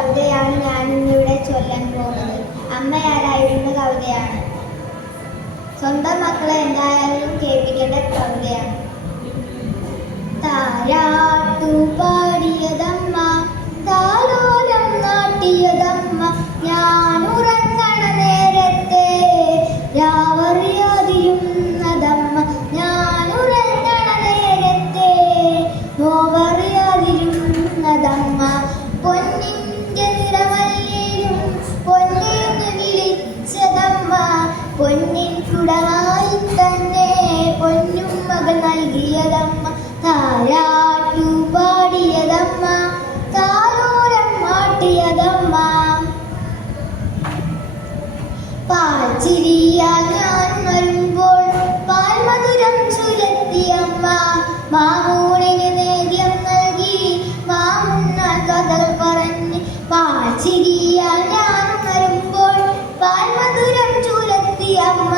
കവിതയാണ് ഞാൻ ഇന്നിവിടെ ചൊല്ലാൻ പോകുന്നത്. അമ്മയാരായിരുന്ന കവിതയാണ്. സ്വന്തം മക്കളെ എന്തായാലും കേൾപ്പിക്കേണ്ട കവിതയാണ്. താരാട്ടു പാടിയതമ്മ, താലോലം നാട്ടിയതമ്മ, ഞാൻ ഉറങ്ങണ നേരത്തെ രാവറിയാതിരുന്നതമ്മ, ഞാൻ ഉറങ്ങണ നേരത്തെ നോവറിയാതിരുന്നതമ്മ. പൊന്നിന്റെ നിറമല്ലേലും പൊന്നേന്ന് വിളിച്ചതമ്മ, പൊന്നിൻ കുടമായി തന്നെ പൊന്നും മകൾ നൽകിയതമ്മ. താരാട്ടു പാടിയതമ്മ, താലോലം മാട്ടിയതമ്മ. പാൽച്ചിരിയാൽ ഞാൻ വരുമ്പോൾ പാൽമധുരം ചുരത്തിയമ്മ, മാമൂണിന് നേദ്യം നൽകി മാമുണ്ണാൻ കഥകൾ പറഞ്ഞ്. പാൽച്ചിരിയാൽ ഞാൻ വരുമ്പോൾ പാൽമധുരം ചുരത്തിയമ്മ,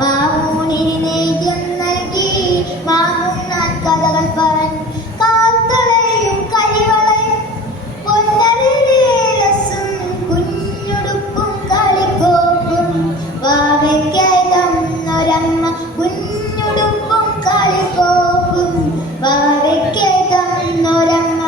മാമൂണിന് നേദ്യം നൽകി മാമുണ്ണാൻ കഥകൾ പറഞ്ഞ്. കാൽത്തളയും കരിവളയും പൊന്നരേലസും കുഞ്ഞുടുപ്പും കളിക്കോപ്പും വാവയ്ക്കായി തന്നൊരമ്മ, കുഞ്ഞുടുപ്പും കളിക്കോപ്പും വാവയ്ക്കായി തന്നൊരമ്മ.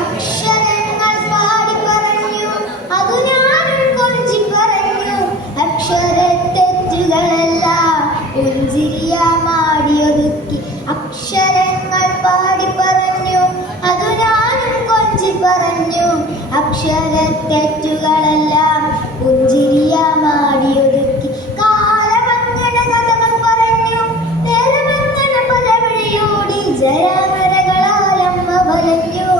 അക്ഷരങ്ങൾ പാടി പറഞ്ഞു അതു ഞാനും കൊഞ്ചി പറഞ്ഞു, അക്ഷരത്തെറ്റുകളെല്ലാം പുഞ്ചിരിയാമാടിയൊതുക്കി. അക്ഷരങ്ങൾ പാടി പറഞ്ഞു അതു ഞാനും കൊഞ്ചി പറഞ്ഞു, അക്ഷരത്തെറ്റുകളെല്ലാം പുഞ്ചിരിയാമാടിയൊതുക്കി. കാലമങ്ങനെ കഥകൾ പറഞ്ഞു, നേരമങ്ങനെ പല വഴിയോടി, ജരാമരകളാലമ്മ വലഞ്ഞു,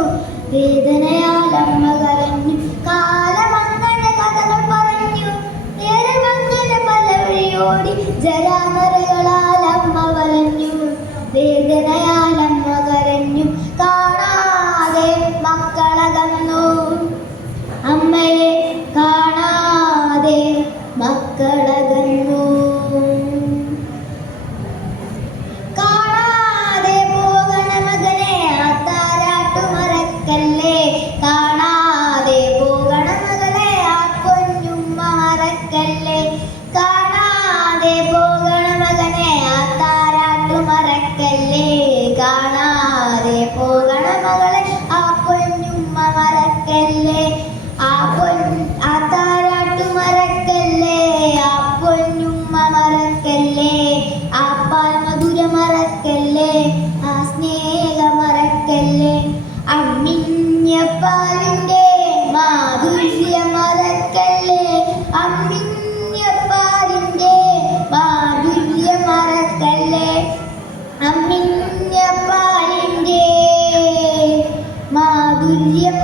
വേദനയാലമ്മ കരഞ്ഞു. കാലമങ്ങനെ കഥകൾ പറഞ്ഞു, നേരമങ്ങനെ പല വഴിയോടി, ജരാമരകളാലമ്മ വലഞ്ഞു, വേദനയാലമ്മ കരഞ്ഞു. കാണാതെ മക്കളകന്നു, അമ്മയെ കാണാതെ മക്കളകന്നു. കാണാതെ പോകണ മകനെ ആ താരാട്ടു മറക്കല്ലേ, കാണാതെ പോകണ മകളെ ആ പൊന്നുമ്മ മറക്കല്ലേ. കാണാതെ പോകണ മകനെ ആ താരാട്ടു മറക്കല്ലേ, കാണാതെ പോകണ മകളെ ആ പൊന്നുമ്മ മറക്കല്ലേ. ആ താരാട്ടു മറക്കല്ലേ, ആ പൊന്നുമ്മ മറക്കല്ലേ, ആ പാൽമധുര മറക്കല്ലേ, ആ സ്നേഹ മറക്കല്ലേ. അമ്മിഞ്ഞ പാലിന്റെ മാധുര്യ മറക്കല്ലേ, അമ്മിഞ്ഞ പാലിന്റെ മാധുര്യ മറക്കല്ലേ, അമ്മിഞ്ഞ പാലിന്റെ മാധുര്യം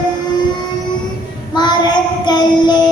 മറക്കല്ലേ.